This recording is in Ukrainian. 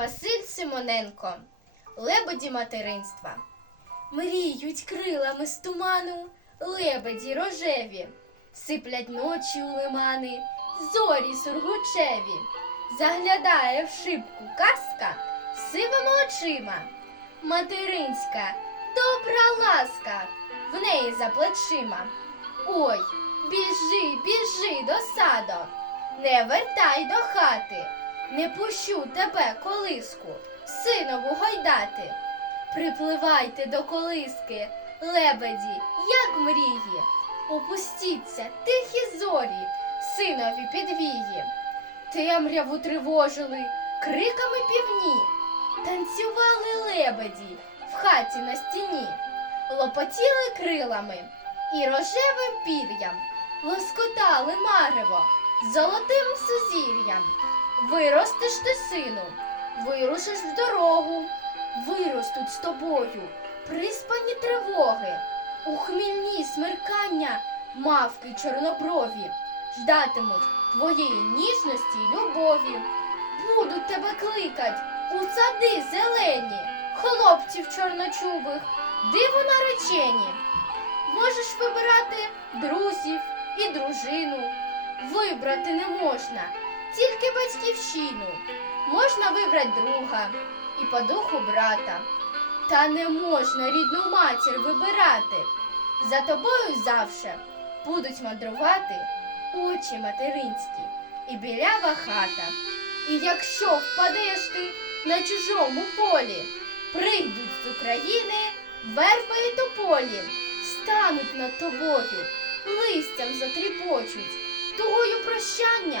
Василь Симоненко, лебеді материнства. Мріють крилами з туману, лебеді рожеві, сиплять ночі у лимани, зорі сургучеві, заглядає в шибку казка сивими очима. Материнська, добра ласка, в неї за плечима. Ой, біжи, біжи до садо, не вертай до хати. Не пущу тебе, колиску, синову гойдати. Припливайте до колиски, лебеді, як мрії. Опустіться тихі зорі, синові підвії. Темряву тривожили криками півні, танцювали лебеді в хаті на стіні, лопотіли крилами і рожевим пір'ям, лоскотали марево золотим сузір'ям. Виростеш ти, сину, вирушиш в дорогу, виростуть з тобою приспані тривоги, у хмільні смеркання мавки чорноброві, ждатимуть твоєї ніжності й любові. Будуть тебе кликать у сади зелені, хлопців чорночубих, диво наречені. Можеш вибирати друзів і дружину, вибрати не можна тільки батьківщину. Можна вибрати друга і по духу брата. Та не можна рідну матір вибирати. За тобою завше будуть мандрувати очі материнські і білява хата. І якщо впадеш ти на чужому полі, прийдуть з України верби і тополі, стануть над тобою, листям затріпочуть, тугою прощання